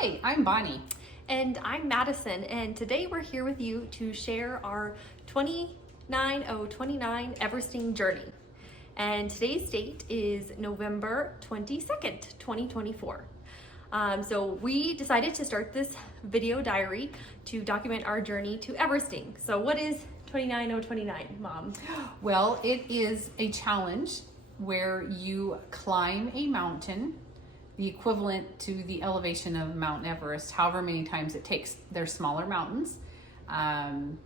Hi, I'm Bonnie. And I'm Madison, and today we're here with you to share our 29029 Everesting journey. And today's date is November 22nd, 2024. So we decided to start this video diary to document our journey to Everesting. So what is 29029, Mom? Well, it is a challenge where you climb a mountain, the equivalent to the elevation of Mount Everest, however many times it takes. They're smaller mountains. And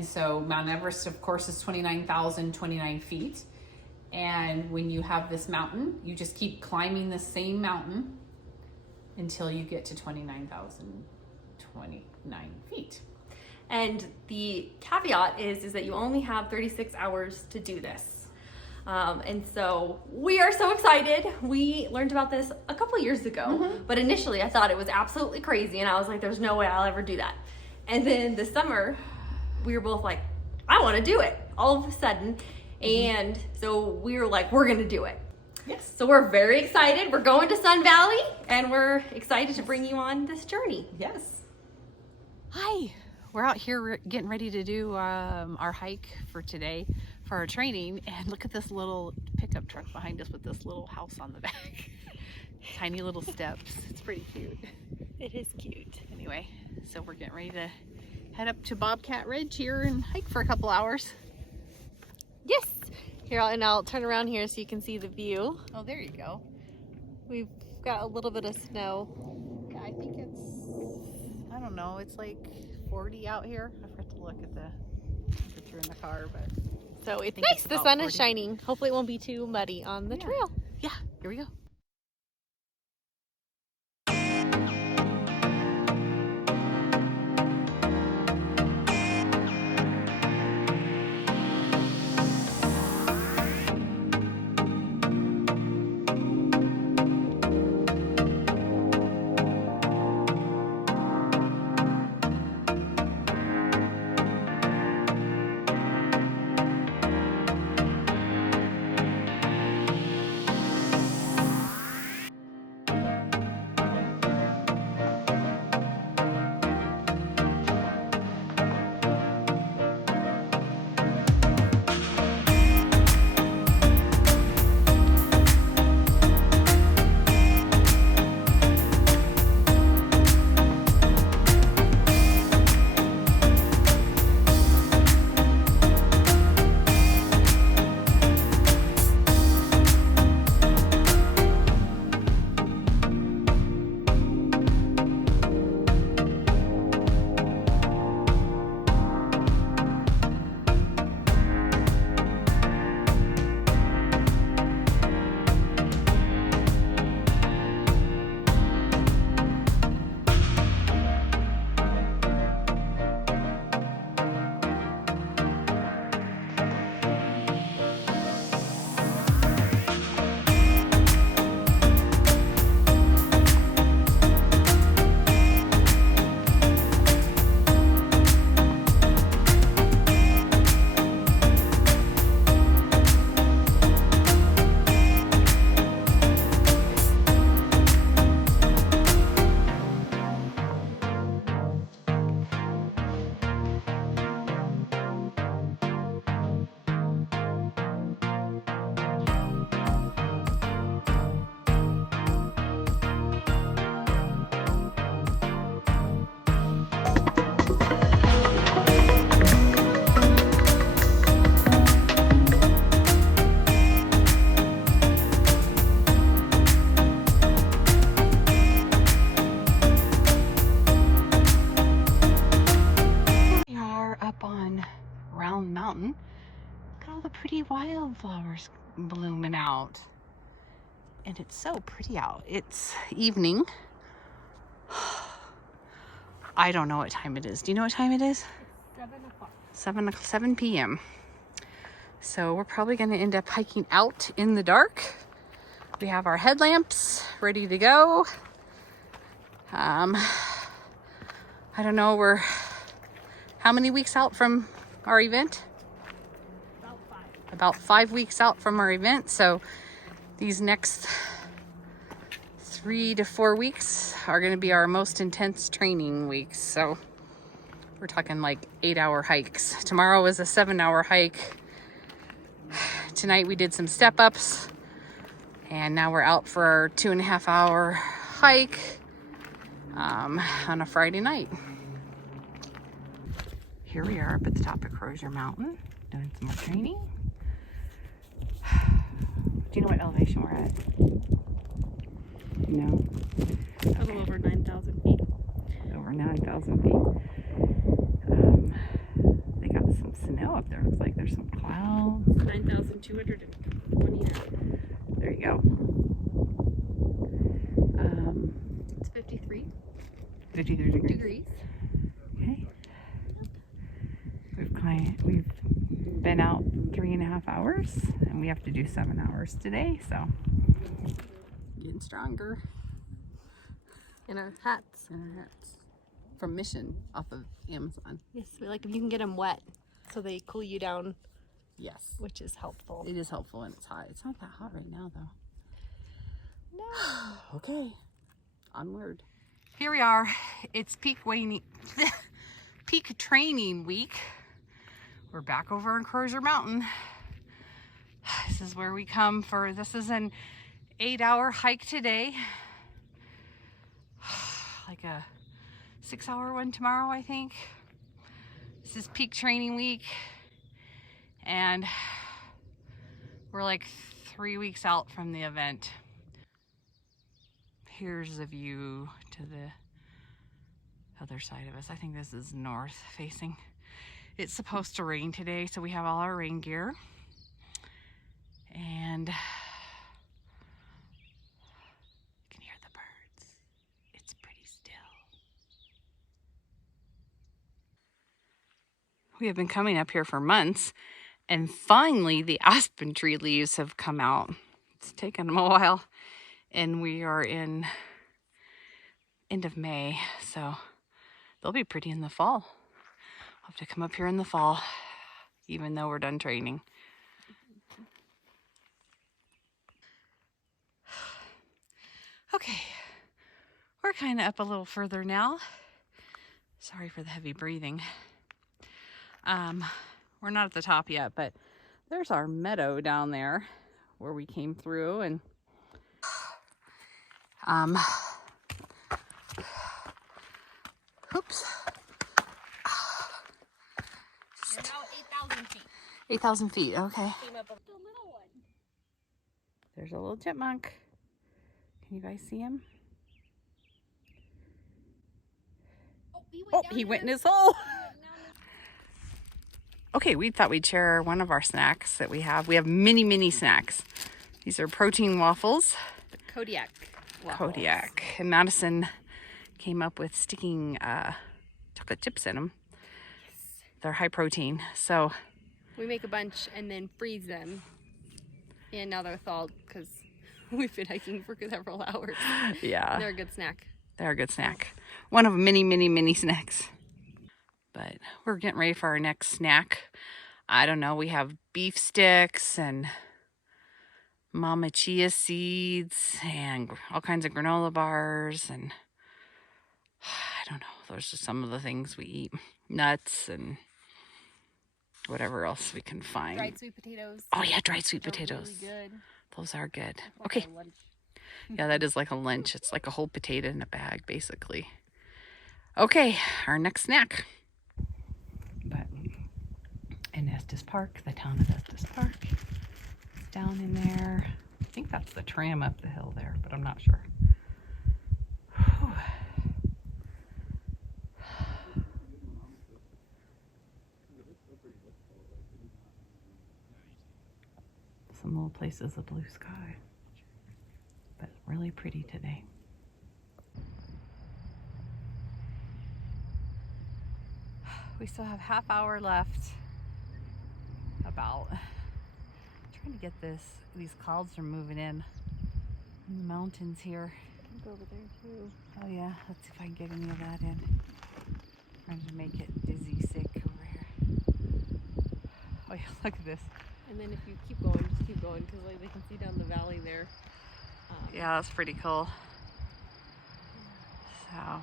so Mount Everest, of course, is 29,029 feet. And when you have this mountain, you just keep climbing the same mountain until you get to 29,029 feet. And the caveat is that you only have 36 hours to do this. And so we are so excited. We learned about this a couple years ago, but initially I thought it was absolutely crazy. And I was like, there's no way I'll ever do that. And then this summer we were both like, I want to do it all of a sudden. And so we were like, we're going to do it. Yes. So we're very excited. We're going to Sun Valley and we're excited to bring you on this journey. Yes. Hi, we're out here getting ready to do our hike for today for our training, and look at this little pickup truck behind us with this little house on the back. Tiny little steps. It's pretty cute. It is cute. Anyway, so we're getting ready to head up to Bobcat Ridge here and hike for a couple hours. Yes. Here, and I'll turn around here so you can see the view. Oh, there you go. We've got a little bit of snow. I think it's, I don't know, it's like 40 out here. I forgot to look at the temperature in the car, but so it's think nice. it's The about sun 40. is shining. Hopefully it won't be too muddy on the trail. yeah, here we go. Mountain. Look at all the pretty wildflowers blooming out. And it's so pretty out. It's evening. I don't know what time it is. Do you know what time it is? 7 o'clock. 7 p.m. So we're probably going to end up hiking out in the dark. We have our headlamps ready to go. I don't know, we're how many weeks out from our event? About 5 weeks out from our event. So these next 3 to 4 weeks are going to be our most intense training weeks. So we're talking like 8-hour hikes. Tomorrow is a 7-hour hike. Tonight we did some step ups, and now we're out for our 2.5-hour hike on a Friday night. Here we are up at the top of Crozier Mountain doing some more training. Do you know what elevation we're at? No. A little over 9,000 feet. Over 9,000 feet. They got some snow up there. Looks like there's some clouds. 9,229. There you go. It's 53 degrees. Okay. We've been out 3.5 hours, and we have to do 7 hours today, so getting stronger. In our hats. From Mission off of Amazon. Yes, we like if you can get them wet so they cool you down. Yes. Which is helpful. It is helpful when it's hot. It's not that hot right now, though. No. Okay. Onward. Here we are. It's peak training week. We're back over in Crozier Mountain. This is where we come for, this is an 8-hour hike today. Like a 6-hour one tomorrow, I think. This is peak training week. And we're like 3 weeks out from the event. Here's a view to the other side of us. I think this is north facing. It's supposed to rain today, so we have all our rain gear. And you can hear the birds. It's pretty still. We have been coming up here for months, and finally the aspen tree leaves have come out. It's taken them a while, and we are in end of May, so they'll be pretty in the fall. I'll have to come up here in the fall, even though we're done training. Okay, we're kind of up a little further now. Sorry for the heavy breathing. We're not at the top yet, but there's our meadow down there where we came through, and oops. We're now 8,000 feet. 8,000 feet, okay. Came up with the little one. There's a little chipmunk. Can you guys see him? Oh, he went in his hole. Okay, we thought we'd share one of our snacks that we have. We have mini snacks. These are protein waffles. The Kodiak waffles. Kodiak. And Madison came up with sticking chocolate chips in them. Yes. They're high protein, so. We make a bunch and then freeze them. And now they're thawed because we've been hiking for several hours. Yeah. They're a good snack. They're a good snack. One of many snacks. But we're getting ready for our next snack. I don't know, we have beef sticks and mama chia seeds and all kinds of granola bars, and I don't know, those are some of the things we eat. Nuts and whatever else we can find. Dried sweet potatoes. Oh yeah, dried sweet potatoes. Really good. Those are good. Like okay. a lunch. Yeah, that is like a lunch. It's like a whole potato in a bag, basically. Okay, our next snack. But in Estes Park, the town of Estes Park, it's down in there. I think that's the tram up the hill there, but I'm not sure. Whew. Some little places of blue sky, but really pretty today. We still have half hour left. About. I'm trying to get these clouds are moving in the mountains here. Go over there too. Oh yeah, let's see if I can get any of that in. Trying to make it dizzy sick over here. Oh yeah, look at this. And then if you keep going, just keep going, because like they can see down the valley there. Yeah, that's pretty cool. So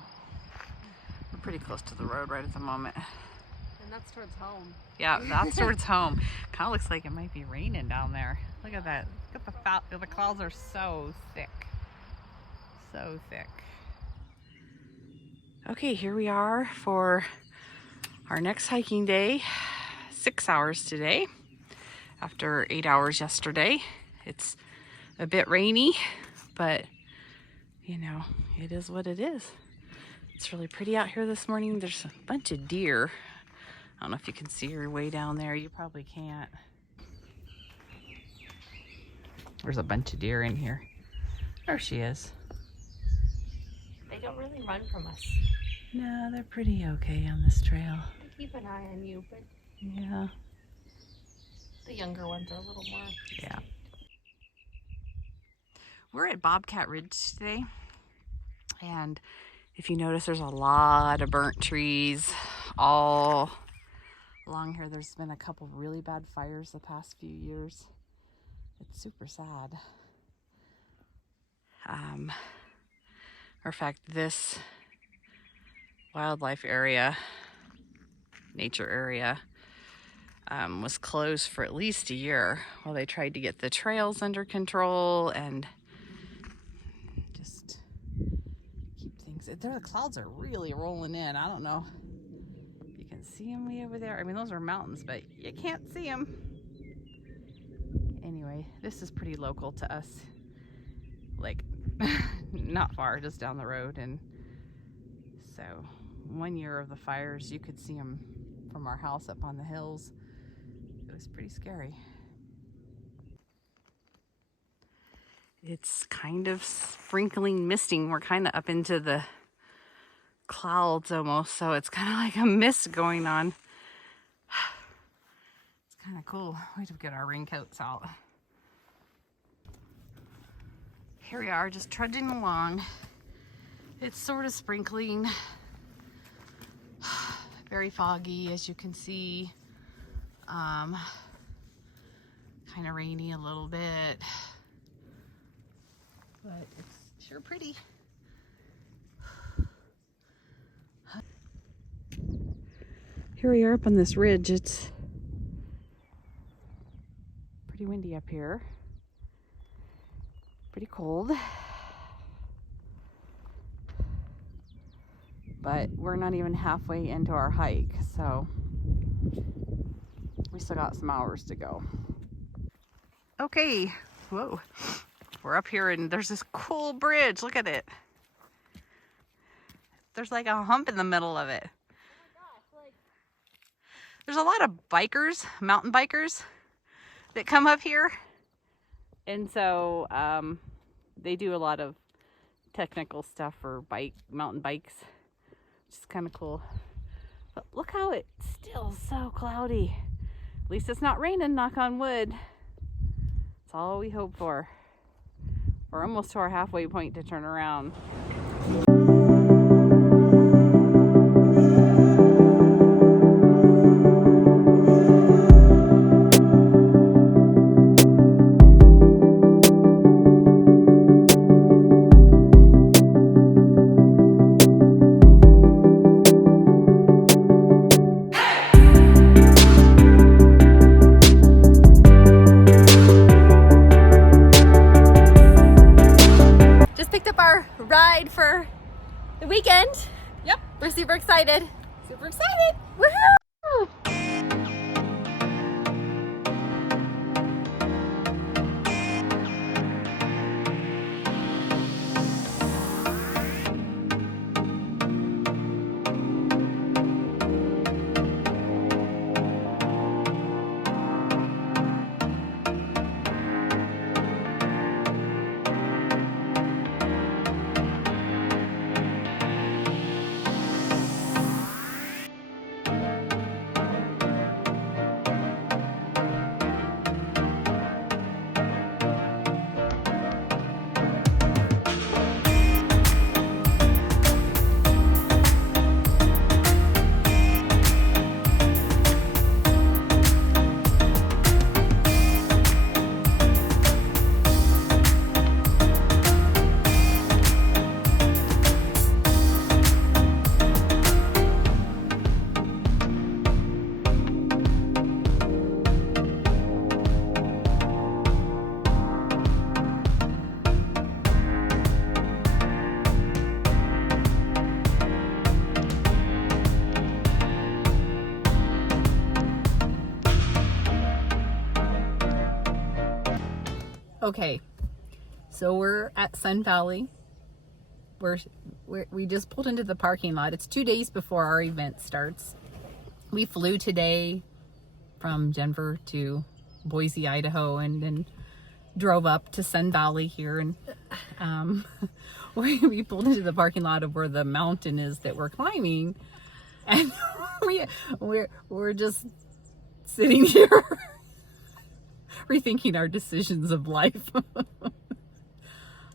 we're pretty close to the road right at the moment. And that's towards home. Yeah, that's towards home. Kind of looks like it might be raining down there. Look at that. Look at the clouds are so thick. So thick. Okay, here we are for our next hiking day. 6 hours today after 8 hours yesterday. It's a bit rainy, but you know, it is what it is. It's really pretty out here this morning. There's a bunch of deer. I don't know if you can see her way down there. You probably can't. There's a bunch of deer in here. There she is. They don't really run from us. No, they're pretty okay on this trail. They keep an eye on you, but Yeah. the younger ones are a little more. Yeah. We're at Bobcat Ridge today. And if you notice, there's a lot of burnt trees all along here. There's been a couple really bad fires the past few years. It's super sad. Matter of fact, this wildlife area, nature area, was closed for at least a year while they tried to get the trails under control and just keep things. The clouds are really rolling in. I don't know. You can see them way over there. I mean, those are mountains, but you can't see them. Anyway, this is pretty local to us. Like, not far, just down the road. And so, one year of the fires, you could see them from our house up on the hills. It was pretty scary. It's kind of sprinkling, misting. We're kind of up into the clouds almost, so it's kind of like a mist going on. It's kind of cool. We have to get our raincoats out. Here we are, just trudging along. It's sort of sprinkling. Very foggy, as you can see. Kind of rainy a little bit. But it's sure pretty. Here we are up on this ridge. It's pretty windy up here. Pretty cold. But we're not even halfway into our hike, so we still got some hours to go. Okay, whoa. We're up here and there's this cool bridge. Look at it. There's like a hump in the middle of it. There's a lot of bikers, mountain bikers, that come up here. And so they do a lot of technical stuff for mountain bikes, which is kind of cool. But look how it's still so cloudy. At least it's not raining, knock on wood. That's all we hope for. We're almost to our halfway point to turn around. Ride for the weekend. Yep. We're super excited. Super excited. Woohoo! Okay, so we're at Sun Valley. We just pulled into the parking lot. It's 2 days before our event starts. We flew today from Denver to Boise, Idaho, and then drove up to Sun Valley here. And we pulled into the parking lot of where the mountain is that we're climbing, and we're just sitting here rethinking our decisions of life.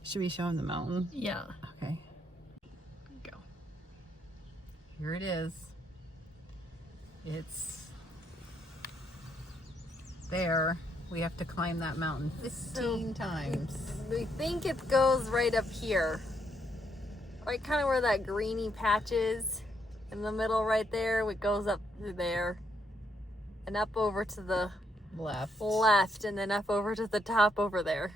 Should we show them the mountain? Yeah. Okay. Go. Here it is. It's there. We have to climb that mountain 15 times. We think it goes right up here. Right kind of where that greeny patch is. In the middle right there. It goes up through there. And up over to the left. And then up over to the top over there.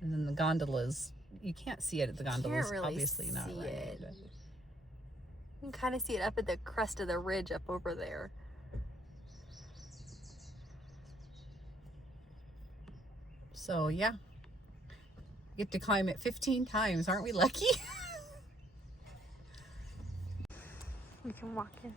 And then the gondolas. You can't see it at the gondolas. Can't really obviously not see right. it. But You can kind of see it up at the crest of the ridge up over there. so yeah. Get to climb it 15 times. Aren't we lucky? We can walk in.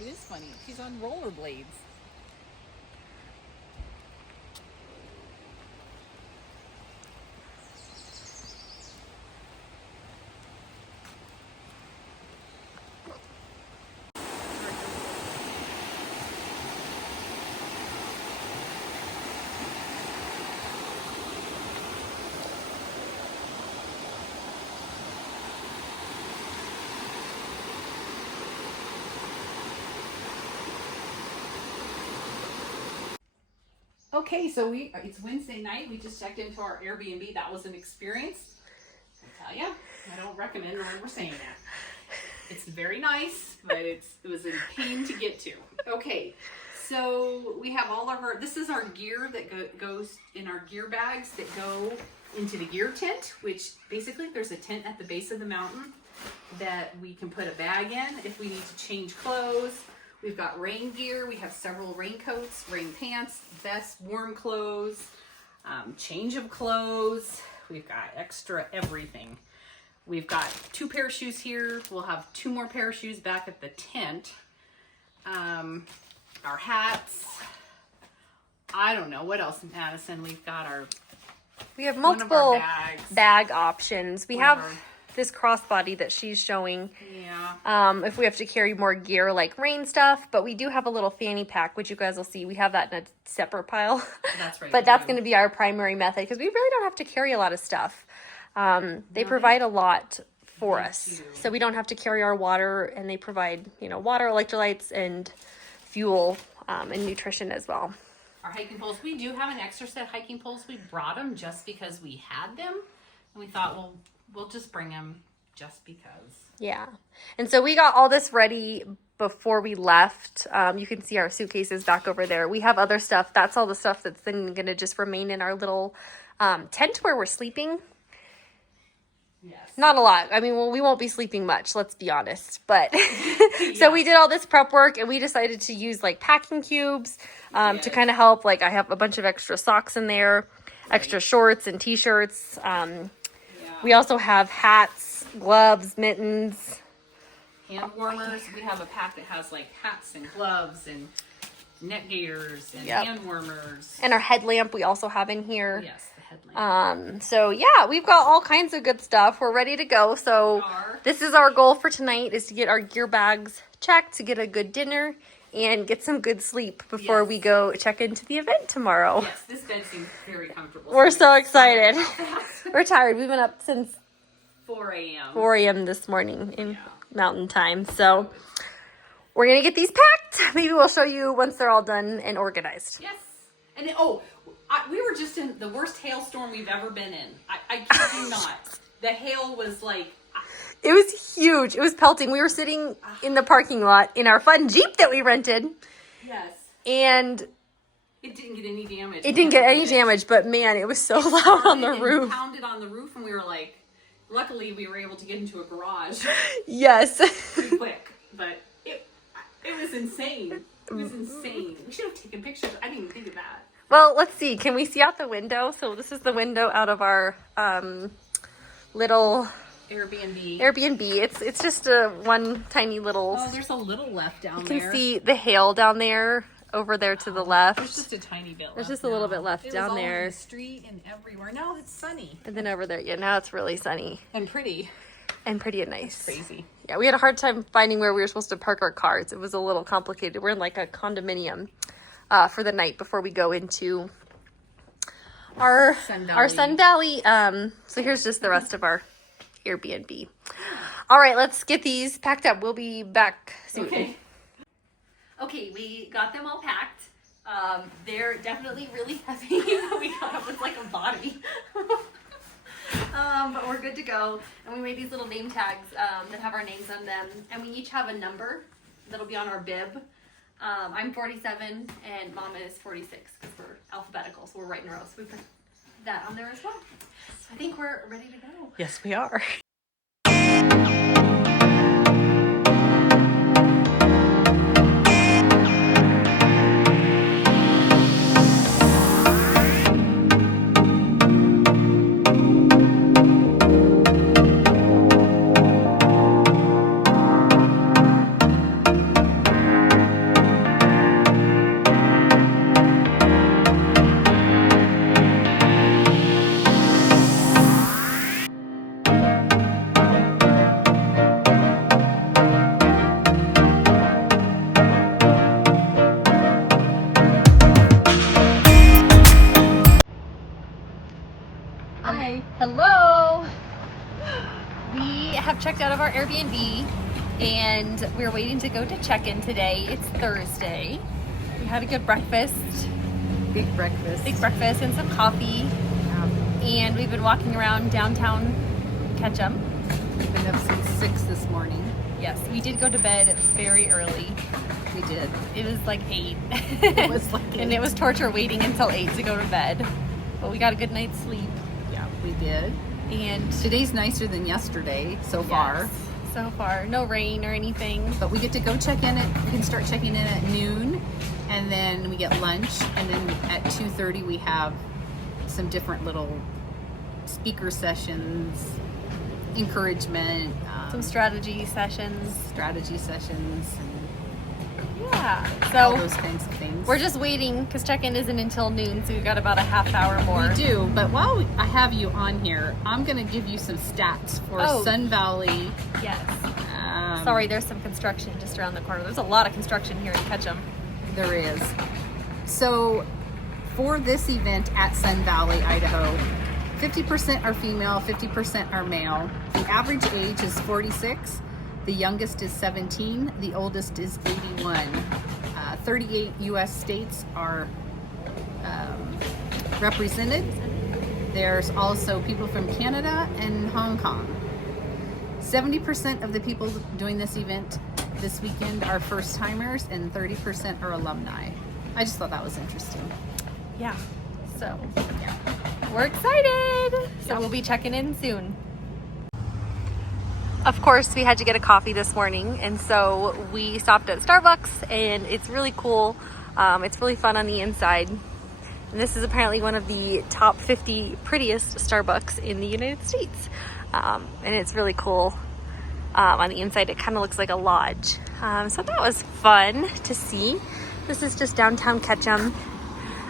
It is funny. She's on rollerblades. Okay, so it's Wednesday night. We just checked into our Airbnb. That was an experience. I tell you, I don't recommend ever saying that. It's very nice, but it was a pain to get to. Okay, so we have all of this is our gear that goes in our gear bags that go into the gear tent, which basically there's a tent at the base of the mountain that we can put a bag in if we need to change clothes. We've got rain gear. We have several raincoats, rain pants, vests, warm clothes, change of clothes. We've got extra everything. We've got 2 pair of shoes here. We'll have 2 more pair of shoes back at the tent. Our hats. I don't know. What else, Madison? We've got We have one of our multiple bags. bag options. We One have of our- this crossbody that she's showing. Yeah. If we have to carry more gear like rain stuff, but we do have a little fanny pack, which you guys will see. We have that in a separate pile. That's right. But that's going to be our primary method because we really don't have to carry a lot of stuff. They provide a lot for us. do. So we don't have to carry our water, and they provide, water, electrolytes, and fuel and nutrition as well. Our hiking poles. We do have an extra set of hiking poles. We brought them just because we had them. And we thought, well, we'll just bring them just because. Yeah. And so we got all this ready before we left. You can see our suitcases back over there. We have other stuff. That's all the stuff that's then going to just remain in our little tent where we're sleeping. Yes. Not a lot. I mean, we won't be sleeping much, let's be honest. But so we did all this prep work, and we decided to use like packing cubes to kind of help. Like I have a bunch of extra socks in there, extra shorts and t-shirts. We also have hats, gloves, mittens. Hand warmers. We have a pack that has like hats and gloves and neck gaiters and hand warmers. And our headlamp we also have in here. Yes, the headlamp. So yeah, we've got all kinds of good stuff. We're ready to go. So this is our goal for tonight, is to get our gear bags checked, to get a good dinner, and get some good sleep before we go check into the event tomorrow. Yes, this bed seems very comfortable. We're so excited. We're tired. We've been up since 4 a.m. 4 a.m. this morning in mountain time. So we're going to get these packed. Maybe we'll show you once they're all done and organized. Yes. And then, we were just in the worst hailstorm we've ever been in. I kid you not. The hail was like... It was huge. It was pelting. We were sitting in the parking lot in our fun Jeep that we rented. Yes. And It didn't get any damage. It didn't get any damage, but man, it was so loud on the roof. Pounded on the roof, and we were like, luckily we were able to get into a garage Yes. pretty quick, but it was insane. It was insane. We should have taken pictures. I didn't even think of that. Well, let's see. Can we see out the window? So this is the window out of our little Airbnb. It's just a one tiny little. Oh, there's a little left down You there. can see the hail down there, over there to the left. There's just a tiny bit left. There's just a little bit left It down was all there. in the street and everywhere. Now it's sunny. And then over there, yeah, now it's really sunny And pretty. and pretty and nice. Crazy. Yeah, we had a hard time finding where we were supposed to park our cars. It was a little complicated. We're in like a condominium for the night before we go into our Sun Valley. So here's just the rest of our Airbnb. All right, let's get these packed up. We'll be back soon. Okay, we got them all packed. They're definitely really heavy. We got them with like a body. But we're good to go. And we made these little name tags that have our names on them. And we each have a number that'll be on our bib. I'm 47 and Mama is 46 because we're alphabetical, so we're right in a row. So we put that on there as well. So I think we're ready to go. Yes, we are. Hi. Hello. We have checked out of our Airbnb and we're waiting to go to check-in today. It's Thursday. We had a good breakfast. Big breakfast. Big breakfast and some coffee. And we've been walking around downtown Ketchum. We've been up since 6 this morning. Yes, we did go to bed very early. We did. It was like 8. It was like And 8. it was torture waiting until 8 to go to bed. But we got a good night's sleep. Yeah, we did. And Today's nicer than yesterday so far. yes, so far, no rain or anything. But we get to go check in we can start checking in at noon, and then we get lunch, and then at 2:30 we have some different little speaker sessions, encouragement, Some strategy sessions. and Yeah. all So those kinds of things. we're just waiting because check-in isn't until noon, so we've got about a half hour more. We do, but while I have you on here, I'm going to give you some stats for Oh. Sun Valley. Yes. Um, Sorry, there's some construction just around the corner. There's a lot of construction here in Ketchum. There is. So for this event at Sun Valley, Idaho, 50% are female, 50% are male. The average age is 46. The youngest is 17. The oldest is 81. 38 U.S. states are represented. There's also people from Canada and Hong Kong. 70% of the people doing this event this weekend are first timers and 30% are alumni. I just thought that was interesting. Yeah. So, we're excited. So we'll be checking in soon. Of course, we had to get a coffee this morning, and so we stopped at Starbucks, and it's really cool. It's really fun on the inside. And this is apparently one of the top 50 prettiest Starbucks in the United States. And it's really cool. On the inside, it kind of looks like a lodge. So that was fun to see. This is just downtown Ketchum.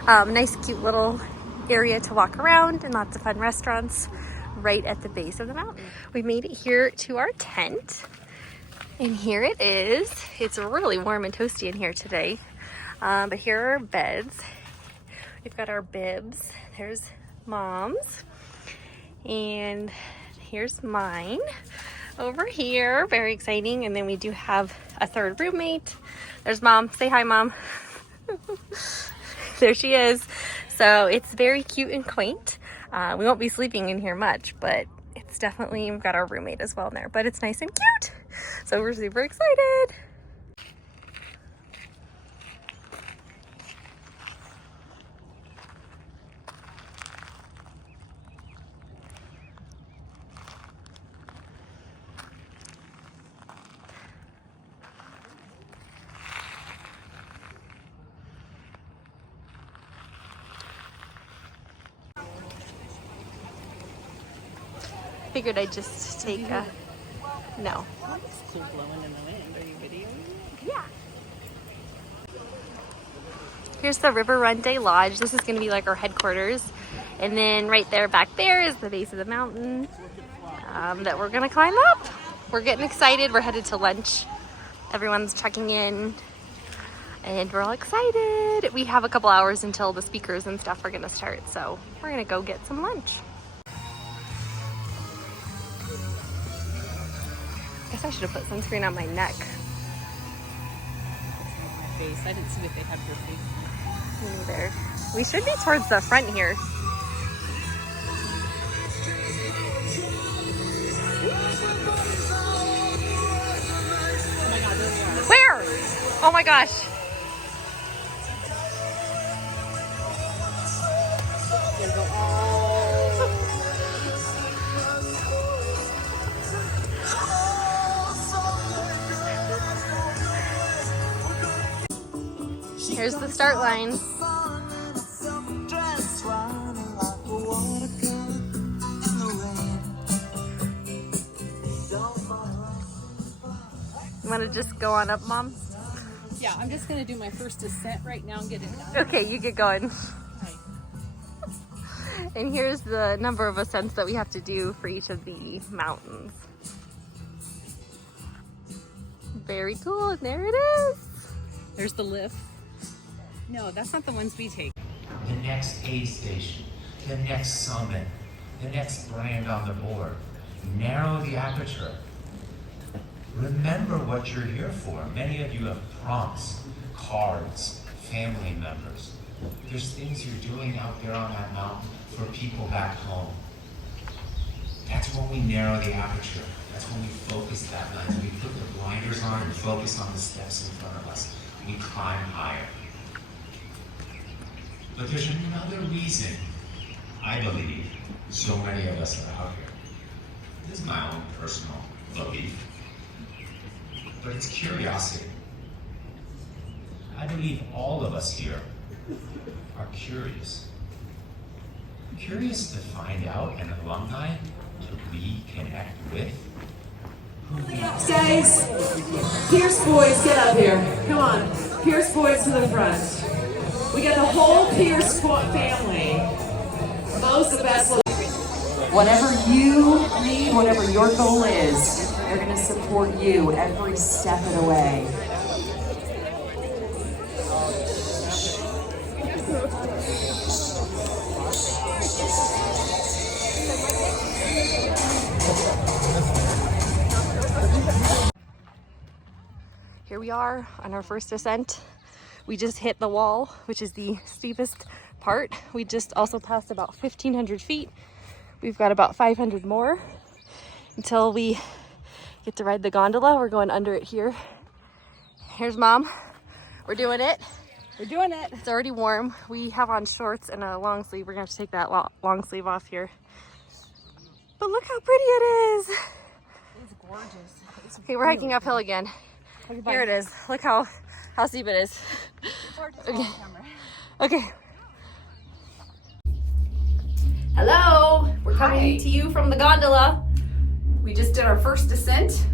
Nice, cute little area to walk around and lots of fun restaurants right at the base of the mountain. We made it here to our tent. And here it is. It's really warm and toasty in here today. But here are our beds. We've got our bibs. There's Mom's. And here's mine over here. Very exciting. And then we do have a third roommate. There's Mom. Say hi, Mom. There she is. So it's very cute and quaint. We won't be sleeping in here much, but it's definitely, we've got our roommate as well in there, but it's nice and cute. So we're super excited. figured I'd just take a... No. It's cool blowing in the wind. Are you videoing? Yeah. Here's the River Run Day Lodge. This is going to be like our headquarters. And then right there, back there is the base of the mountain that we're going to climb up. We're getting excited. We're headed to lunch. Everyone's checking in. And we're all excited. We have a couple hours until the speakers and stuff are going to start. So we're going to go get some lunch. I should have put sunscreen on my neck. My face. I didn't see if they have your face. Me neither. We should be towards the front here. Oh my God, there they are. Where? Oh my gosh. They go all. Here's the start line. You want to just go on up, Mom? Yeah, I'm just gonna do my first ascent right now and get it done. Okay, you get going. Okay. And here's the number of ascents that we have to do for each of the mountains. Very cool, and there it is. There's the lift. No, that's not the ones we take. The next aid station, the next summit, the next brand on the board. Narrow the aperture. Remember what you're here for. Many of you have prompts, cards, family members. There's things you're doing out there on that mountain for people back home. That's when we narrow the aperture. That's when we focus that lens. We put the blinders on and focus on the steps in front of us. We climb higher. But there's another reason I believe so many of us are out here. This is my own personal belief, but it's curiosity. I believe all of us here are curious. Curious to find out an alumni to reconnect with. Guys, Pierce boys, get up here. Come on, Pierce boys to the front. We got the whole Pierce family. Those the best. Whatever you need, whatever your goal is, they're going to support you every step of the way. Here we are on our first ascent. We just hit the wall, which is the steepest part. We just also passed about 1,500 feet. We've got about 500 more until we get to ride the gondola. We're going under it here. Here's Mom. We're doing it. We're doing it. It's already warm. We have on shorts and a long sleeve. We're gonna have to take that long sleeve off here. But look how pretty it is. It's gorgeous. It's Okay, we're hiking uphill again. Here it is. Look how steep it is. Okay. Okay. Hello. We're coming to you from the gondola. We just did our first descent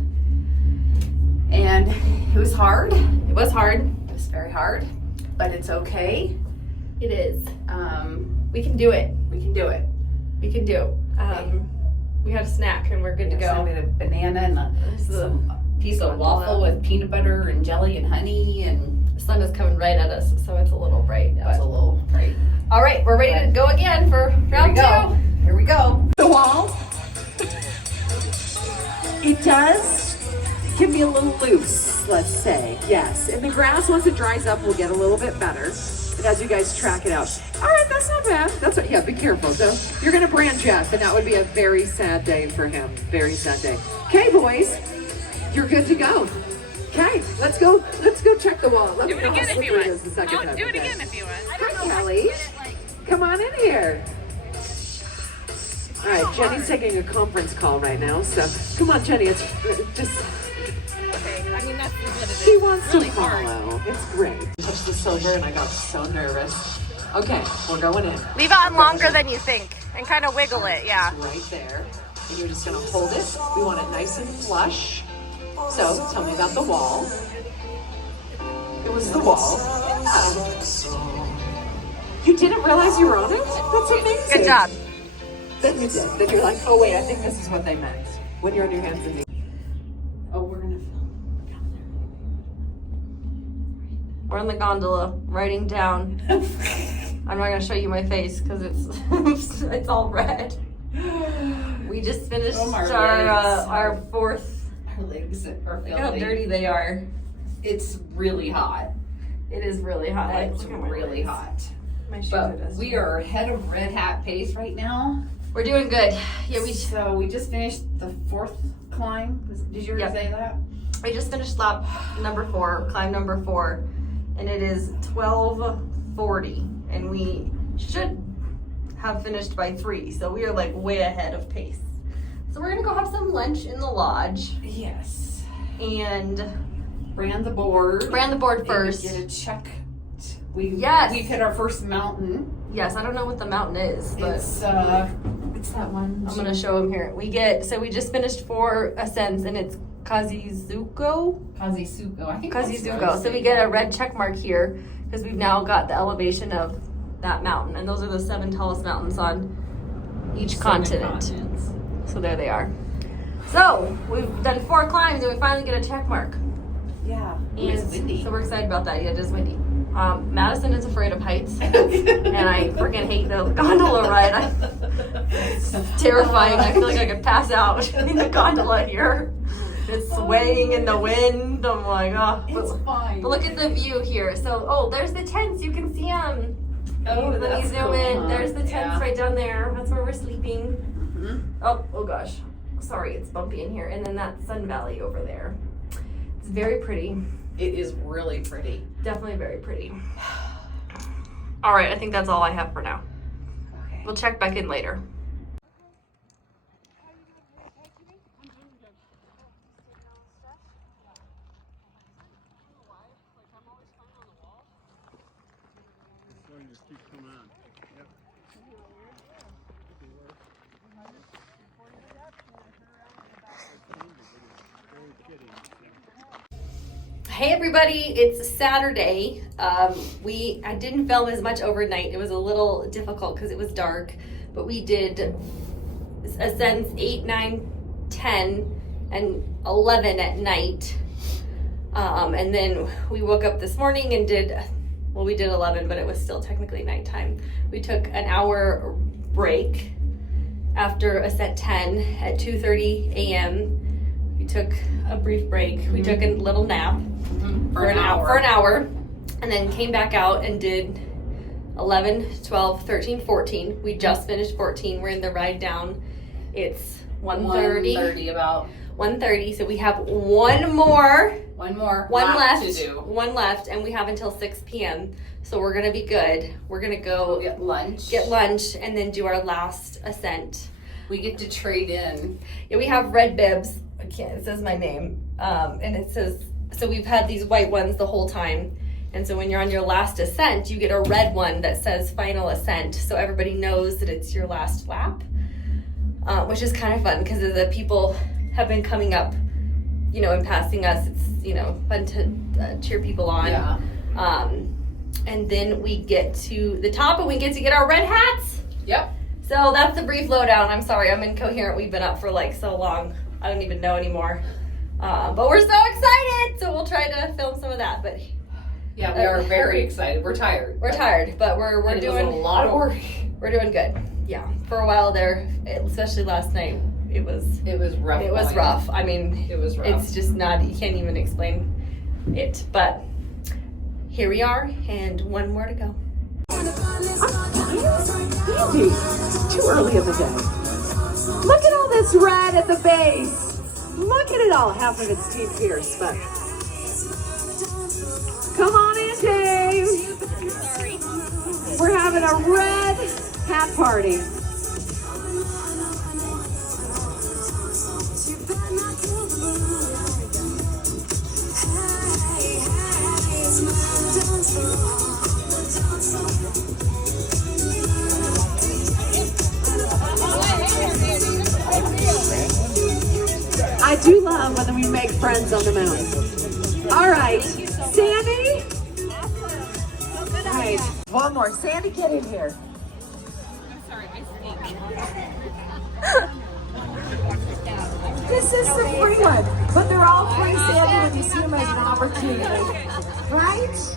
and it was hard. It was hard. It was very hard, but it's okay. It is. We can do it. We can do it. We can do. We had a snack and we're good to Yes, I go. made a banana and some piece of waffle with peanut butter and jelly and honey, and The sun is coming right at us, so it's a little bright. that's a little right. All right, we're ready to go again for round two. Here we go. The wall. It does can be a little loose, let's say. Yes. And the grass, once it dries up, will get a little bit better. And as you guys track it out. All right, that's not bad. That's what, yeah, be careful. So you're going to brand Jeff, and that would be a very sad day for him. Very sad day. Okay, boys, you're good to go. Okay, let's go check the wall. Let me know how slippery it is the second time. Do it again if you want. Hi, Kelly. Come on in here. All right, Jenny's taking a conference call right now, so come on, Jenny. It's just Okay, I mean that's what it is. she wants really to follow. It's great. Touched the silver, and I got so nervous. Okay, we're going in. Leave it on longer than you think and kind of wiggle it, yeah. Right there. And you're just gonna hold it. We want it nice and flush. So tell me about the wall. It was the wall. Yeah. You didn't realize you were on it? That's amazing. Good job. Then you did. Then you're like, oh wait, I think this is what they meant. When you're on your hands and knees. Oh, we're gonna film down We're in the gondola, writing down. I'm not gonna show you my face because it's it's all red. We just finished our fourth. Our legs are Look how dirty they are. It's really hot. It is really hot. It's Look at my really legs. hot. My shoes But are dusty. we are ahead of red hat pace right now. We're doing good. Yeah, So we just finished the 4th climb. Did you already say that? we just finished lap number 4, climb number 4, and it is 12:40, and we should have finished by 3. So we are like way ahead of pace. So we're gonna go have some lunch in the lodge Yes. and Ran the board. first. Get a check. We Yes. We've hit our first mountain. Yes, I don't know what the mountain is, but It's that one. I'm gonna show him here. We just finished 4 ascents, and it's Kazizuko. Kazizuko. I think that's Kazizuko. right. So we get a red check mark here because we've now got the elevation of that mountain, and those are the 7 tallest mountains on each 7 continent. continents. So there they are. So we've done 4 climbs, and we finally get a check mark. Yeah. And It's windy. so we're excited about that. Yeah, it is windy. Madison is afraid of heights, and I freaking hate the gondola ride. It's terrifying. I feel like I could pass out in the gondola here. It's swaying in the wind. I'm like, oh. It's fine. But look at the view here. So, there's the tents. You can see them. Oh, Let me that's zoom cool, in. huh? There's the tents Yeah. right down there. That's where we're sleeping. Mhm. Oh gosh. Sorry, it's bumpy in here. And then that's Sun Valley over there. It's very pretty. It is really pretty. Definitely very pretty. All right, I think that's all I have for now. Okay. We'll check back in later. Hey everybody, it's Saturday. I didn't film as much overnight. It was a little difficult because it was dark, but we did ascents 8, 9, 10, and 11 at night. And then we woke up this morning and we did 11, but it was still technically nighttime. We took an hour break after ascent 10 at 2:30 a.m. We took a brief break. We took a little nap for an hour, and then came back out and did 11, 12, 13, 14. We just finished 14. We're in the ride down. It's 1:30. About 1:30. So we have one more. one lap left. to do. One left, and we have until 6 p.m. So we're gonna be good. We're gonna go Get lunch. get lunch and then do our last ascent. We get to trade in. Yeah, we have red bibs. It says my name, and it says, so we've had these white ones the whole time, and so when you're on your last ascent, you get a red one that says final ascent, so everybody knows that it's your last lap, which is kind of fun because the people have been coming up, and passing us. It's, fun to cheer people on. Yeah. And then we get to the top and we get to get our red hats. Yep. So that's a brief lowdown. I'm sorry, I'm incoherent. We've been up for so long. I don't even know anymore. But we're so excited. So we'll try to film some of that. But Yeah, we are very excited. We're tired. we're tired, but we're And it was doing a lot of work. We're doing good. Yeah. For a while there, especially last night, it was rough. It was going. rough. I mean, It was rough. it's just not, you can't even explain it. But here we are, and one more to go. Andy, too early in the day. Look at all this red at the base. Look at it all. Half of it's Team Pierce, but come on in, Dave. We're having a red hat party. we make friends on the mountain. All right, Sandy. All right, one more. Sandy, get in here. This is the free one, but they're all free, Sandy, when you see them as an opportunity, right?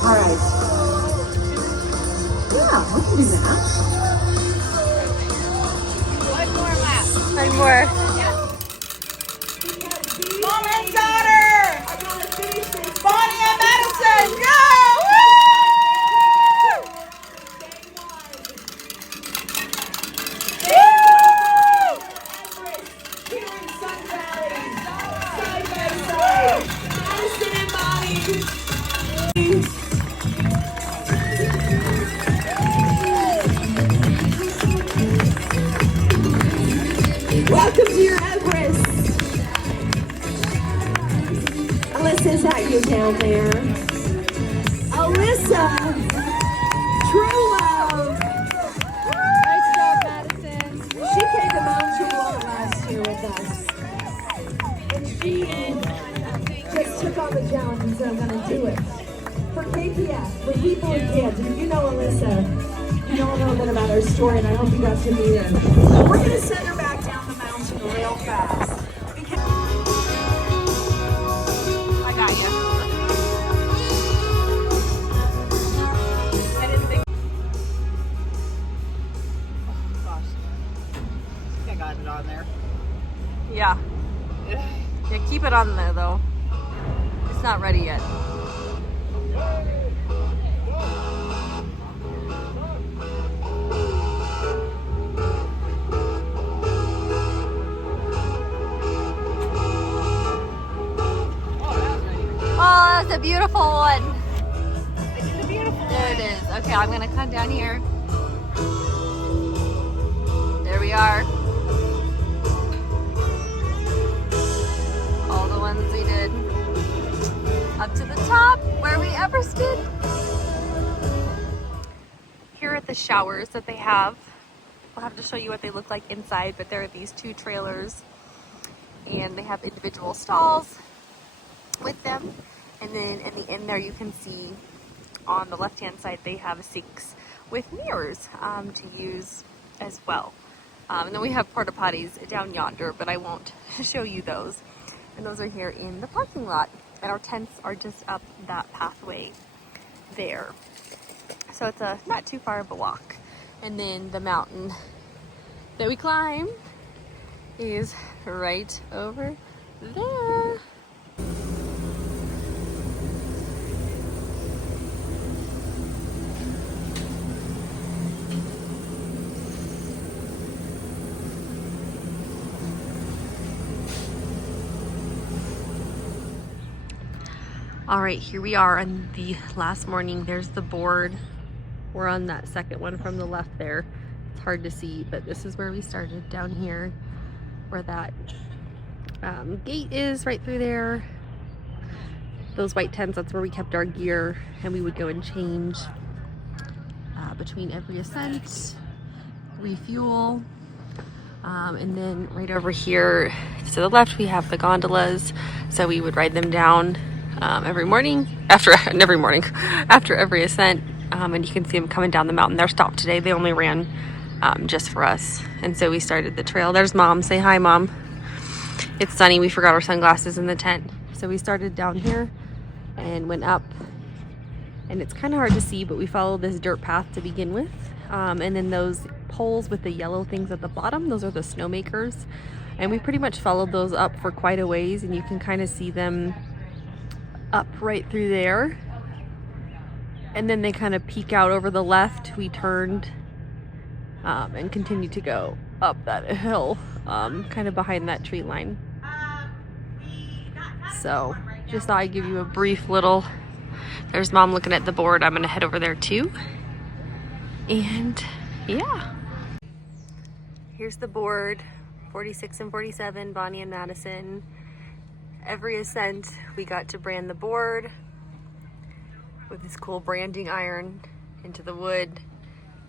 All right. Yeah, we can do that. One more. Mom and daughter! Bonnie and Madison, go! Here in Sun Valley, side by side, Madison and Bonnie. Welcome to your Everest. Alyssa's at you down there. Alyssa, true love. Nice job, Madison. She came to Mount Juliet last year with us. And she just took on the challenge and said, I'm going to do it. For KPF, for people and kids. And you know Alyssa, you know a little bit about her story, and I hope you got to meet her. So we're going to send her back down the mountain real fast. I got you. Gosh, I think I got it on there. Yeah. Yeah, keep it on there though. It's not ready yet. Oh, that's a beautiful one. There it is. Okay, I'm gonna come down here. There we are. All the ones we did. Up to the top where we Everested. Here are the showers that they have. We'll have to show you what they look like inside, but there are these two trailers and they have individual stalls with them. And then in the end there you can see on the left hand side they have sinks with mirrors to use as well. And then we have porta potties down yonder, but I won't show you those. And those are here in the parking lot. And our tents are just up that pathway there. So it's not too far of a walk. And then the mountain that we climb is right over there. All right, here we are on the last morning. There's the board. We're on that second one from the left there. It's hard to see, but this is where we started, down here where that gate is, right through there. Those white tents, that's where we kept our gear, and we would go and change between every ascent, refuel, and then right over here to the left we have the gondolas, so we would ride them down every morning, after every ascent, and you can see them coming down the mountain. They're stopped today. They only ran just for us, and so we started the trail. There's Mom. Say hi, Mom. It's sunny. We forgot our sunglasses in the tent, so we started down here and went up, and it's kind of hard to see, but we followed this dirt path to begin with, and then those poles with the yellow things at the bottom, those are the snowmakers, and we pretty much followed those up for quite a ways, and you can kind of see them up right through there, and then they kind of peek out over the left. We turned and continued to go up that hill, kind of behind that tree line. So just thought I'd give you a brief little There's Mom looking at the board. I'm gonna head over there too. And yeah. Here's the board, 46 and 47, Bonnie and Madison. Every ascent, we got to brand the board with this cool branding iron into the wood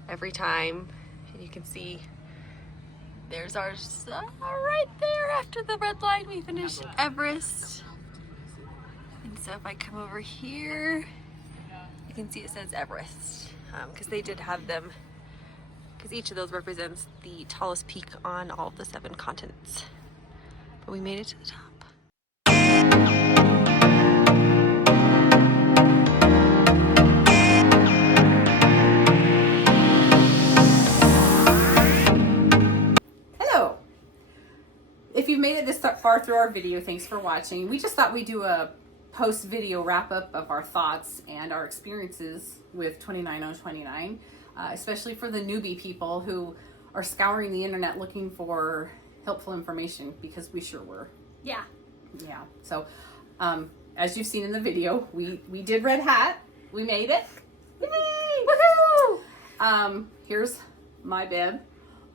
every time. And you can see there's our sun right there after the red line. We finished Everest. And so if I come over here, you can see it says Everest, because they did have them, because each of those represents the tallest peak on all of the 7 continents. But we made it to the top. Hello. If you've made it this far through our video, thanks for watching. We just thought we'd do a post-video wrap-up of our thoughts and our experiences with 29.029, especially for the newbie people who are scouring the internet looking for helpful information, because we sure were. Yeah. Yeah. So, as you've seen in the video, we did red hat. We made it. Yay! Woohoo! Here's my bib,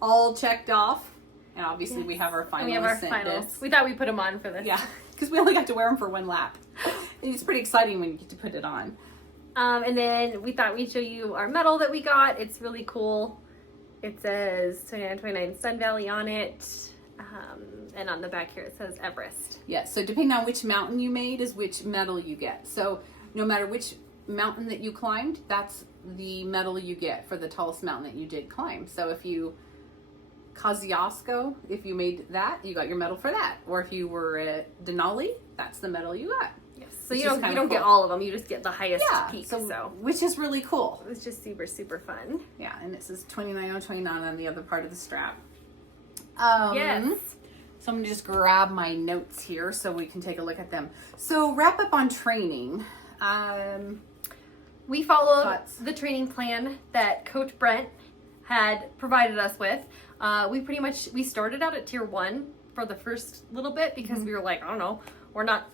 all checked off, and obviously we have our finalists. And we have our finals. We thought we'd put them on for this. Yeah, because we only got to wear them for 1 lap. And it's pretty exciting when you get to put it on. And then we thought we'd show you our medal that we got. It's really cool. It says 2929 Sun Valley on it. And on the back here it says Everest. Yeah, so depending on which mountain you made is which medal you get. So no matter which mountain that you climbed, that's the medal you get for the tallest mountain that you did climb. So if you Kosciuszko, if you made that, you got your medal for that. Or if you were at Denali, that's the medal you got. Yes. So you don't get all of them. You just get the highest peak. So which is really cool. It was just super, super fun. Yeah, and it says 29.029 on the other part of the strap. Yes. So I'm gonna just grab my notes here so we can take a look at them. So wrap up on training. We followed the training plan that Coach Brent had provided us with. We started out at tier 1 for the first little bit because we were like, I don't know,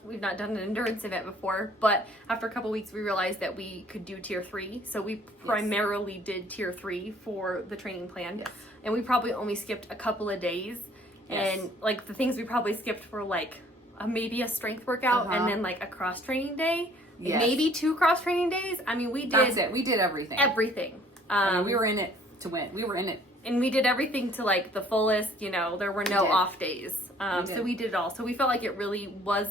we've not done an endurance event before, but after a couple weeks we realized that we could do tier 3. So we primarily did tier 3 for the training plan. Yes. And we probably only skipped a couple of days. Yes. And like the things we probably skipped were like maybe a strength workout and then like a cross training day. Yes. Maybe 2 cross training days. I mean, we did. That's it. We did everything. Everything. I mean, we were in it to win. We were in it. And we did everything to like the fullest, there were no off days. So we did it all. So we felt like it really was,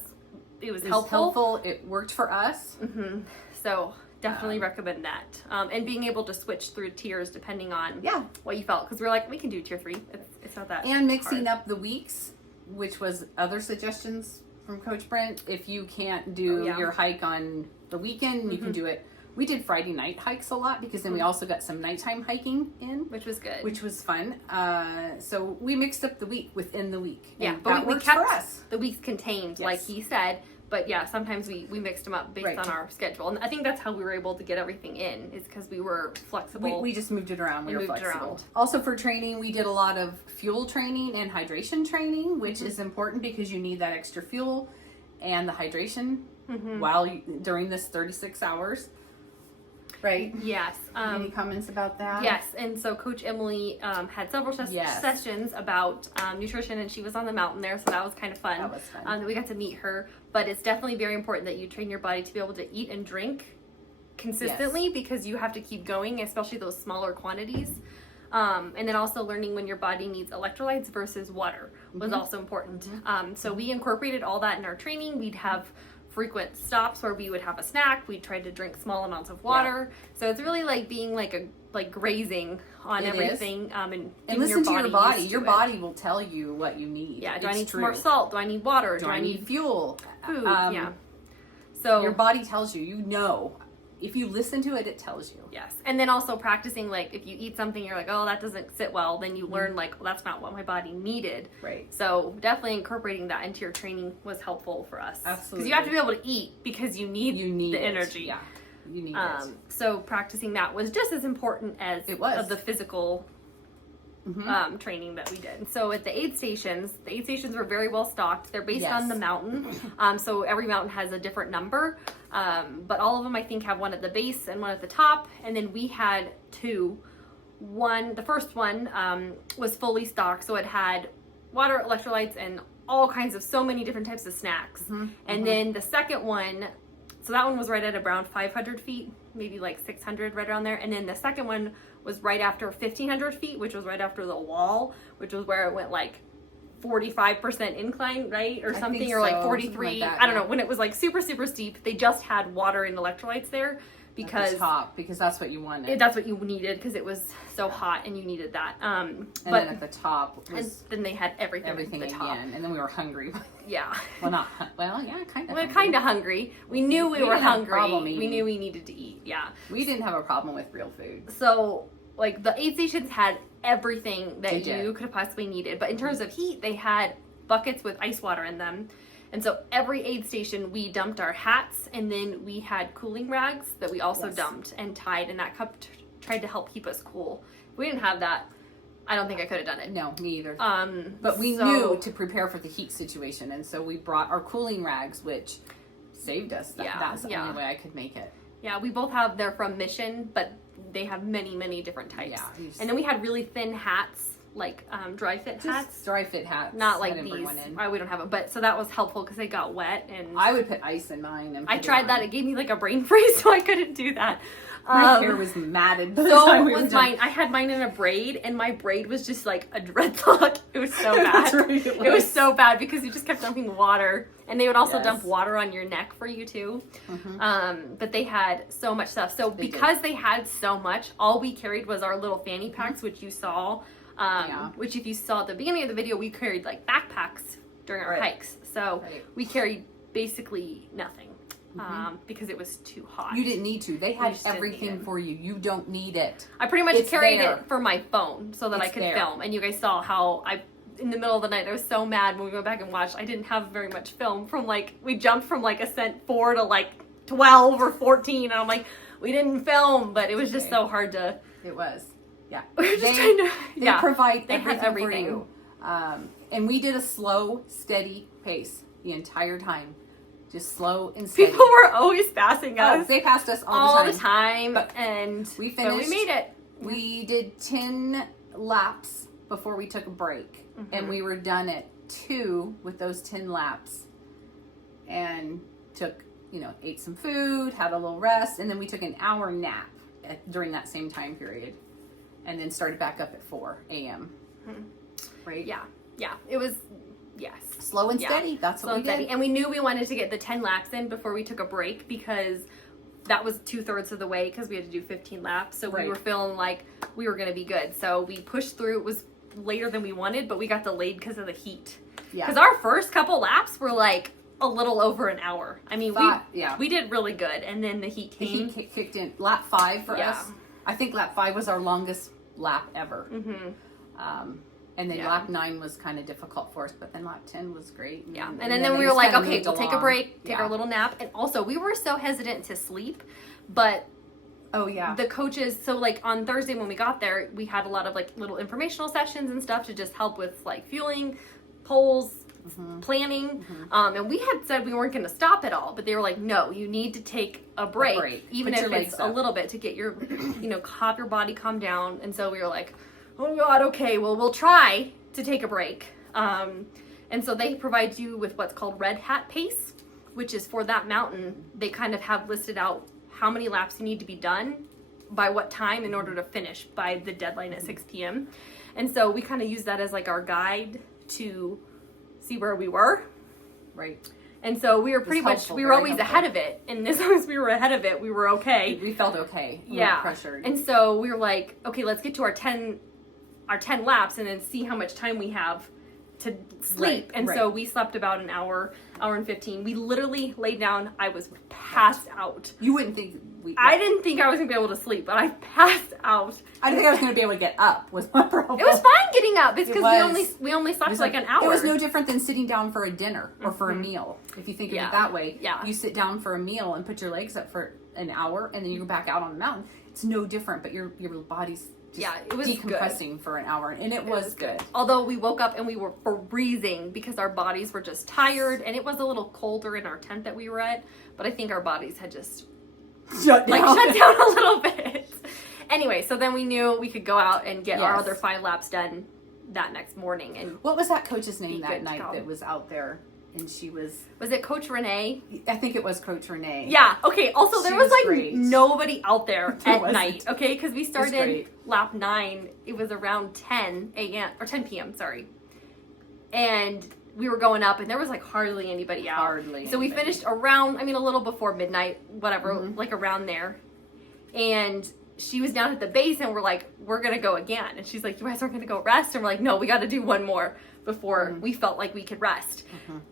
it was helpful. It worked for us. Mm-hmm. So definitely recommend that. And being able to switch through tiers depending on what you felt. Because we were like, we can do tier 3. It's not that And mixing hard. up the weeks, which was other suggestions from Coach Brent. If you can't do your hike on the weekend, you can do it. We did Friday night hikes a lot because then we also got some nighttime hiking in, which was good, which was fun. So we mixed up the week within the week. Yeah, but we kept the weeks contained, like he said. But yeah, sometimes we mixed them up based on our schedule, and I think that's how we were able to get everything in, is because we were flexible. We just moved it around. We were flexible. Also for training, we did a lot of fuel training and hydration training, which is important because you need that extra fuel and the hydration during this 36 hours. Right? Yes. Any comments about that? Yes. And so Coach Emily had several sessions about nutrition, and she was on the mountain there, so that was kind of fun. That was fun. We got to meet her. But it's definitely very important that you train your body to be able to eat and drink consistently because you have to keep going, especially those smaller quantities. And then also learning when your body needs electrolytes versus water was also important. So we incorporated all that in our training. We'd have frequent stops where we would have a snack. We tried to drink small amounts of water. So it's really like being like grazing on everything. And listen to your body. Your body will tell you what you need. Yeah. Do I need more salt? Do I need water? Do I need fuel? Food. So your body tells you. You know. If you listen to it, it tells you. Yes. And then also practicing, like, if you eat something, you're like, oh, that doesn't sit well, then you learn, like, well, that's not what my body needed. Right. So definitely incorporating that into your training was helpful for us. Absolutely. Because you have to be able to eat because you need the energy. Yeah. You need it. So practicing that was just as important as it was of the physical training that we did. And so at the aid stations were very well stocked. They're based Yes. on the mountain. So every mountain has a different number. But all of them, I think, have one at the base and one at the top. And then we had two. The first one was fully stocked. So it had water, electrolytes, and all kinds of so many different types of snacks. And then the second one, so that one was right at around 500 feet, maybe like 600, right around there. And then the second one was right after 1,500 feet, which was right after the wall, which was where it went like 45% incline, right? Or something, think or like so, 43. something like that, I don't yeah. know, when it was like super, super steep. They just had water and electrolytes there because At the top, because that's what you wanted. that's what you needed, because it was so hot and you needed that. and But then at the top and was then they had everything everything at the top. again, and then we were hungry. Yeah. Well, not well, yeah, kind of. We were kind of hungry. We knew we were didn't have a hungry. problem We eating. knew we needed to eat. Yeah. We didn't have a problem with real food. So, like, the aid stations had everything that They did. you could have possibly needed. But in terms of heat, they had buckets with ice water in them. And so every aid station, we dumped our hats, and then we had cooling rags that we also Yes. dumped and tied, and that tried to help keep us cool. If we didn't have that, I don't think I could have done it. No, me either. But we knew to prepare for the heat situation, and so we brought our cooling rags, which saved us. That's the only way I could make it. Yeah, we both have, they're from Mission, but they have many, many different types. Yeah, you just- And then we had really thin hats, like dry fit hats. Just dry fit hats. Not I like didn't bring these. one in. We don't have them, but so that was helpful because they got wet. And I would put ice in mine. And I put tried it that. on. It gave me like a brain freeze, so I couldn't do that. My hair was matted. By the So time we was were done. mine. I had mine in a braid, and my braid was just like a dreadlock. It was so bad. That's right, It was so bad because you just kept dumping water, and they would also Yes. dump water on your neck for you too. But they had so much stuff. So They because they had so much, all we carried was our little fanny packs, which you saw. Yeah. Which if you saw at the beginning of the video, we carried like backpacks during our Right. hikes. So Right. we carried basically nothing because it was too hot. You didn't need to. They had just didn't need everything it. for you. You don't need it. I pretty much It's carried there. it for my phone so that I It's could there. film. And you guys saw how in the middle of the night, I was so mad when we went back and watched. I didn't have very much film from we jumped from ascent 4 to 12 or 14. And I'm like, we didn't film, but it was just Okay. so hard to. It was. Yeah. We were just trying to. They Yeah. provide They had everything, for you. And we did a slow, steady pace the entire time. Just slow and steady. People were always passing Oh, us they passed us all the time. But and we but we finished. made it. We did 10 laps before we took a break. And we were done at 2 with those 10 laps. And took, ate some food, had a little rest, and then we took an hour nap during that same time period. And then started back up at 4 a.m. Right? Yeah, it was. Yes. Slow and Yeah. steady. That's Slow what we and steady. did. And we knew we wanted to get the 10 laps in before we took a break because that was 2/3 of the way because we had to do 15 laps. So we Right. were feeling like we were going to be good. So we pushed through. It was later than we wanted, but we got delayed because of the heat. Yeah. Because our first couple laps were a little over an hour. I mean, Yeah. we did really good. And then the heat The came. heat kicked in. Lap 5 for Yeah. us. I think lap 5 was our longest lap ever. And then Yeah. lap 9 was kind of difficult for us, but then lap 10 was great. Yeah, and then then they we were just like, kinda okay, moved we'll take a along. break, take Yeah. our little nap. And also, we were so hesitant to sleep, but Oh, yeah. the coaches, so on Thursday when we got there, we had a lot of little informational sessions and stuff to just help with fueling, poles, planning. And we had said we weren't going to stop at all, but they were like, no, you need to take a break. Even Put if your it's legs a up. little bit to get your, have your body calm down. And so we were like, oh God, okay, well, we'll try to take a break. And so they provide you with what's called red hat pace, which is for that mountain. They kind of have listed out how many laps you need to be done by what time in order to finish by the deadline at 6 p.m. And so we kind of use that as our guide to see where we were. Right. And so we were pretty much, helpful, we were very always helpful. ahead of it. And as long as we were ahead of it, we were okay. We felt okay. We Yeah. weren't pressured. And so we were like, okay, let's get to our 10 laps and then see how much time we have to sleep. Right, and right. so we slept about an hour and 15. We literally laid down. I was passed out. You wouldn't think I didn't think I was gonna be able to sleep, but I passed out. I didn't think I was going to be able to get up was my problem. It was fine getting up. It's It because was. we only It slept was an hour. It was no different than sitting down for a dinner or for a meal. If you think of Yeah. it that way, Yeah. you sit down for a meal and put your legs up for an hour, and then you go back out on the mountain. it's no different, but your body's just it was decompressing for an hour, and it was good. Although we woke up and we were freezing because our bodies were just tired, and it was a little colder in our tent that we were at, but I think our bodies had just shut down a little bit. Anyway, so then we knew we could go out and get our Yes. other 5 laps done that next morning. And What was that coach's name Be that good to night go. that was out there? And she was it Coach Renee? I think it was Coach Renee. Yeah. Okay. Also, there She was was like great. nobody out there There at wasn't. night. Okay, because we started great. lap 9. It was around 10 a.m. or 10 p.m. Sorry, and we were going up, and there was like hardly anybody out. Hardly So we anybody. finished around. I mean, a little before midnight, whatever, Mm-hmm. like around there, and. She was down at the base, and we're like, we're gonna go again. And she's like, you guys aren't gonna go rest? And we're like, no, we got to do one more before we felt like we could rest.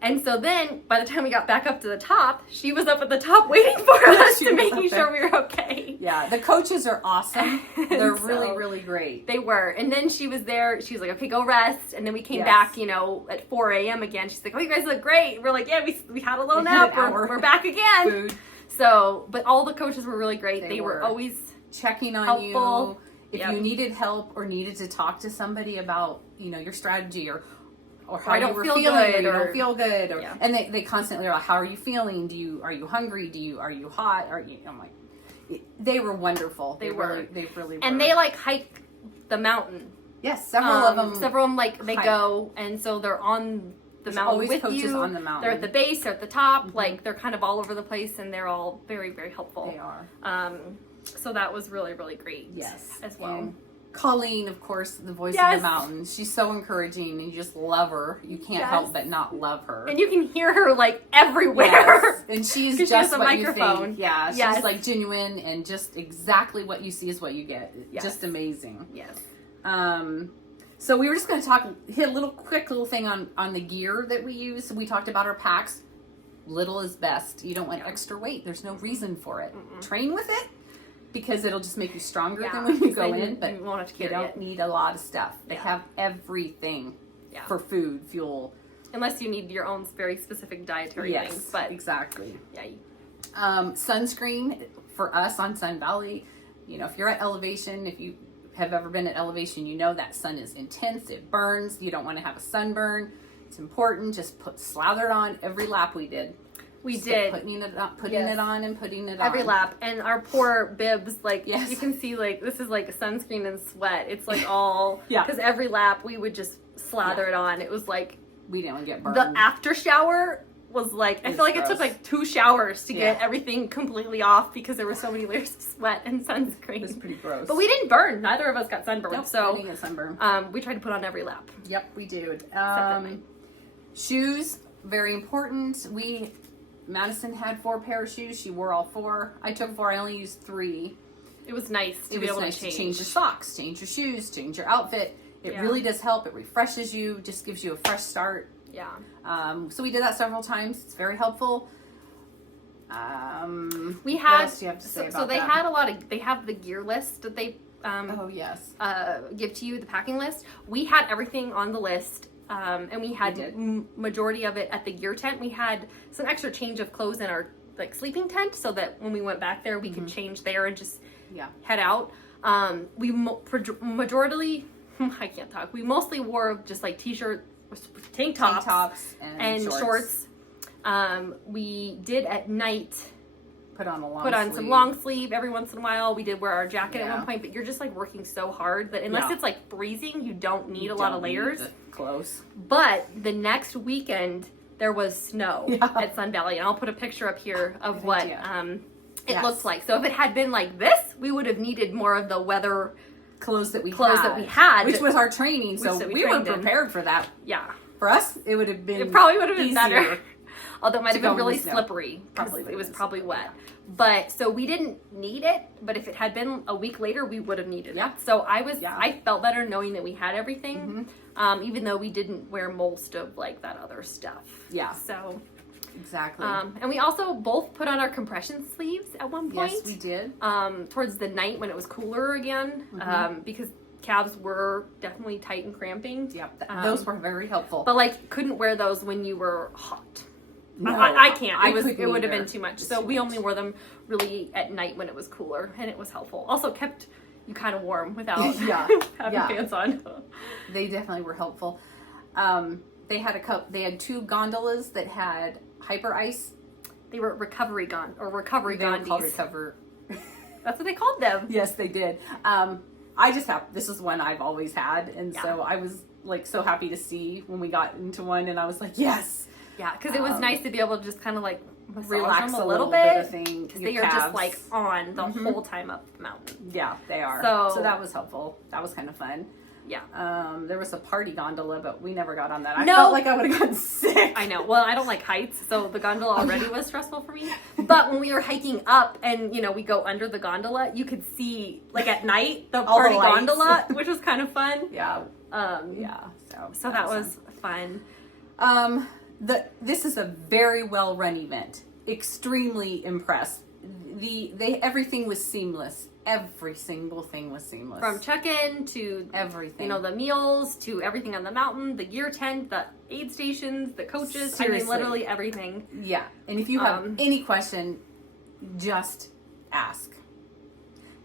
And so then, by the time we got back up to the top, she was up at the top waiting for us She to was making up sure there. we were okay. Yeah, the coaches are awesome. They're So- really, really great. They were. And then she was there. She was like, okay, go rest. And then we came Yes. back, at 4 a.m. again. She's like, oh, you guys look great. We're like, yeah, we had a little We had nap. an hour. We're back again. Food, So, but all the coaches were really great. They They were were. always checking on Helpful. you. If Yep. you needed help or needed to talk to somebody about, your strategy or how I you don't were feel feeling, good, or you or- don't feel good, or Yeah. and they constantly are like, how are you feeling? Are you hungry? Are you hot? I'm like, they were wonderful. They really, were. they really were. and they like hike the mountain. yes, several of them. Several of them like they hike. go, and so they're on the There's mountain always with coaches you. on the mountain. They're at the base, they're at the top. Like they're kind of all over the place, and they're all very, very helpful. They are. So that was really, really great. Yes, as well. And Colleen, of course, the voice of Yes. the mountains. She's so encouraging, and you just love her. You can't Yes. help but not love her. And you can hear her like everywhere. Yes. And she's 'Cause she just has a what you microphone. think. Yeah, she's Yes. like genuine and just exactly what you see is what you get. Yes. Just amazing. Yes. So we were just going to hit a quick little thing on the gear that we use. So we talked about our packs. Little is best. You don't want extra weight. There's no reason for it. Train with it because it'll just make you stronger Yeah, than when you go then in. But you won't have to you carry don't it. need a lot of stuff. They Yeah. have everything Yeah. for food, fuel. Unless you need your own very specific dietary Yes, things. But exactly. yeah, Sunscreen for us on Sun Valley, if you're at elevation, if you have ever been at elevation, you know that sun is intense, it burns, you don't want to have a sunburn. It's important, just slather it on every lap we did. we Just did. putting it on, Yes. it on and putting it on. Every lap, and our poor bibs, like Yes. you can see, like this is like sunscreen and sweat. It's like all Yeah. because every lap we would just slather Yeah. it on. It was like We didn't get burned. the after shower was like I It's feel like it took gross. like 2 showers to get Yeah. everything completely off because there were so many layers of sweat and sunscreen. It was pretty gross. But we didn't burn. Neither of us got sunburned. Nope, we So didn't get sunburn. we tried to put on every lap. Yep, we did. at night. Shoes, very important. Madison had 4 pair of shoes. She wore all 4. I took 4. I only used 3. It was nice to It be was able nice to to change your socks, change your shoes, change your outfit. It Yeah. really does help. It refreshes you, just gives you a fresh start. Yeah. So we did that several times. It's very helpful. We what had else do you have to say so about they that? had a lot of they have the gear list that they Oh yes. give to you, the packing list. We had everything on the list, and we had We did. majority of it at the gear tent. We had some extra change of clothes in our like sleeping tent, so that when we went back there, we could change there and just Yeah. head out. We majority I can't talk. We mostly wore just like t-shirt, tank tops, and shorts. We did at night Put on a long put on sleeve. some long sleeve every once in a while. We did wear our jacket at Yeah. one point, but you're just like working so hard that unless Yeah. it's like freezing, you don't need You a lot of don't need layers. the clothes. But the next weekend there was snow Yeah. at Sun Valley, and I'll put a picture up here of Good what idea. it Yes. looked like. So if it had been like this, we would have needed more of the weather. Clothes that we had. which was our training, so that we we were trained in. prepared for that. Yeah, For us, it would have been. it probably would have been easier. better. Although it might to have go been in the really snow. slippery. 'Cause Probably it was would've probably been wet. But so we didn't need it, but if it had been a week later, we would have needed Yeah. it. So Yeah. I felt better knowing that we had everything, even though we didn't wear most of like that other stuff. Yeah. So, Exactly. and we also both put on our compression sleeves at one point. Yes, we did. Towards the night when it was cooler again, because calves were definitely tight and cramping. Yep. Those were very helpful. But like couldn't wear those when you were hot. No, I can't. I It couldn't would have either. been too much. It's So too we much. only wore them really at night when it was cooler, and it was helpful. Also kept you kind of warm without Yeah, having yeah. fans on. They definitely were helpful. They had 2 gondolas that had hyper ice. They were recovery They were gondies. called recover. That's what they called them. Yes, they did. This is one I've always had, and Yeah. so I was like so happy to see when we got into one, and I was like, yes, Yeah, because it was nice to be able to just kind of like massage relax them a a little bit bit. of thing. Because your they are just calves. like on the whole time up the mountain. Yeah, they are. So- So that was helpful. That was kind of fun. Yeah. There was a party gondola, but we never got on that. I No. felt like I would have gotten sick. I know. Well, I don't like heights, so the gondola already was stressful for me. But when we were hiking up and, we go under the gondola, you could see, like at night, the All the party lights. gondola, which was kind of fun. Yeah, Yeah. So that was fun. This is a very well run event. Extremely impressed. Everything was seamless. Every single thing was seamless. From check-in to, everything. the meals, to everything on the mountain, the gear tent, the aid stations, the coaches. I Seriously. mean, literally everything. Yeah, and if you have any question, just ask.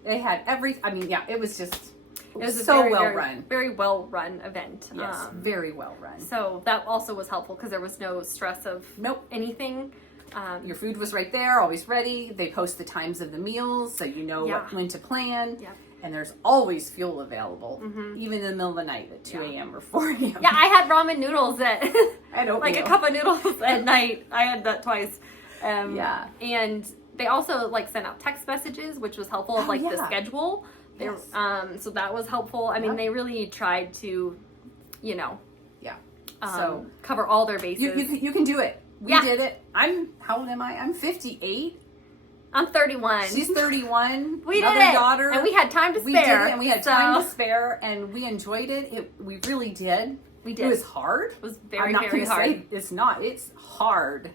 They had it was just It was a so very, well very, run. very well run event. Yes, very well run. So that also was helpful because there was no stress of Nope. anything. Your food was right there, always ready. They post the times of the meals, so you know Yeah. when to plan. Yep. And there's always fuel available, even in the middle of the night at 2 a.m. or 4 a.m. Yeah, I had ramen noodles at I don't like a know. cup of noodles at night. I had that twice. Yeah. And they also sent out text messages, which was helpful of Oh, the yeah. schedule. They, Yes. so that was helpful. I mean, Yep. they really tried to, Yeah. So cover all their bases. you can do it. We Yeah. did it. How old am I? I'm 58. I'm 31. She's 31. we did Another it, daughter. and we had time to We spare. did it, and we had so time to spare, and we enjoyed it. We really did. We did. It was hard. It was I'm very, not very gonna hard. say it's not. It's hard.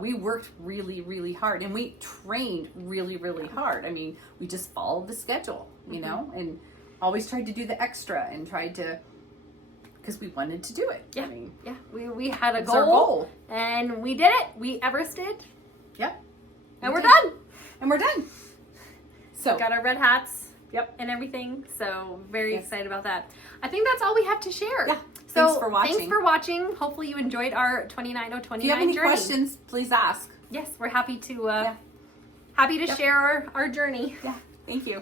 We worked really, really hard, and we trained really, really hard. I mean, we just followed the schedule, Mm-hmm. and always tried to do the extra and tried to, because we wanted to do it. Yeah. I mean, Yeah, we had a it's our goal, goal. and we did it. We Everested, Yep. and We we're did. done. And we're done. So, Got our red hats. Yep. And everything. So very Yes. excited about that. I think that's all we have to share. Yeah. So Thanks for watching. Thanks for watching. Hopefully you enjoyed our 29029 if you have any journey. questions, please ask. Yes, we're happy to Yeah. happy to Yep. share our journey. Yeah. Thank you.